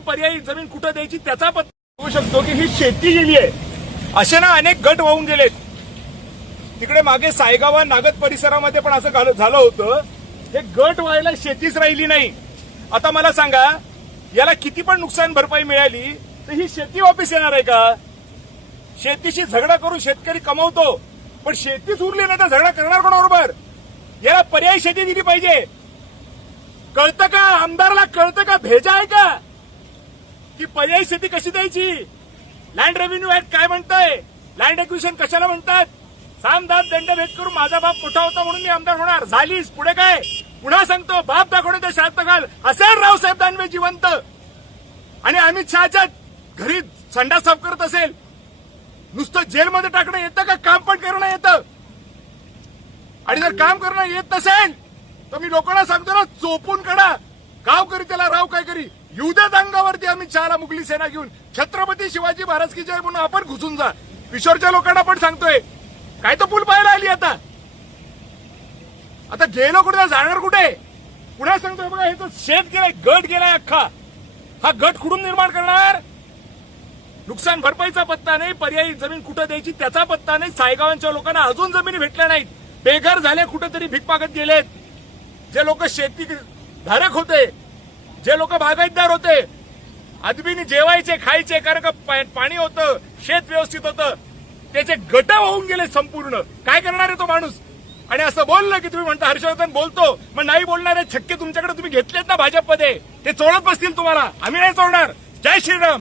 पर्यायी जमीन कुठं द्यायची त्याचा पत्ता होऊ शकतो की ही शेती गेली आहे. असे ना अनेक गट वाहून गेलेत. तिकडे मागे सायगाव नागद परिसरामध्ये पण असं झालं होतं. हे गट व्हायला शेतीच राहिली नाही. आता मला सांगा, याला किती पण नुकसान भरपाई मिळाली तर ही शेती वापस येणार आहे का? शेतीशी झगडा करून शेतकरी कमवतो, पण शेतीच उरली नाही तर झगडा करणार कोणाबरोबर? याला पर्यायी शेती दिली पाहिजे. कळतं का आमदाराला? कळतं का? भेजा आहे का की पर्यायी शेती कशी द्यायची? लँड रेव्हेन्यू ऍक्ट काय म्हणतंय? लँड एक्विजिशन कशाला म्हणतात? साम दाम दंड भेद करून माझा बाप मोठा होता म्हणून मी आमदार होणार. झालीस. पुढे काय? पुन्हा सांगतो, बाप दाखवणे तर शाळेत घाल असेल रावसाहेब दानवे जिवंत आणि अमित शहाच्या घरी संडास साफ करत असेल. नुसतं जेलमध्ये टाकणं येतं का? काम पण करणं येतं. आणि जर काम करणं येत नसेल तर मी लोकांना सांगतो ना, चोपून काढा. गाव करी त्याला राव काय करी. येऊ द्याच अंगावरती अमित शहाला मुघली सेना घेऊन. छत्रपती शिवाजी महाराज की जय म्हणून आपण घुसून जा. किशोरच्या लोकांना पण सांगतोय, काय तो पूल पाहायला आली आता गेलो कुठे? जाणार कुठे? पुन्हा सांगतोय बघा, हे तो शेत गेलाय, गट गेलाय अख्खा. हा गट कुठून निर्माण करणार? नुकसान भरपाईचा पत्ता नाही, पर्यायी जमीन कुठं द्यायची त्याचा पत्ता नाही. सायगावांच्या लोकांना अजून जमिनी भेटल्या नाहीत. बेघर झाले, कुठेतरी भीक मागत गेलेत. जे लोक शेती धारक होते, जे लोक बागायतदार होते, आदमीने जेवायचे खायचे कारण का पाणी होतं, शेत व्यवस्थित होतं, त्याचे गट होऊन गेले संपूर्ण. काय करणार आहे तो माणूस? आणि असं बोललं की तुम्ही म्हणता हर्षवर्धन बोलतो, मग नाही बोलणारे छक्के तुमच्याकडे तुम्ही घेतलेत ना भाजपमध्ये, ते चोळत बसतील तुम्हाला. आम्ही नाही चोळणार. जय श्रीराम.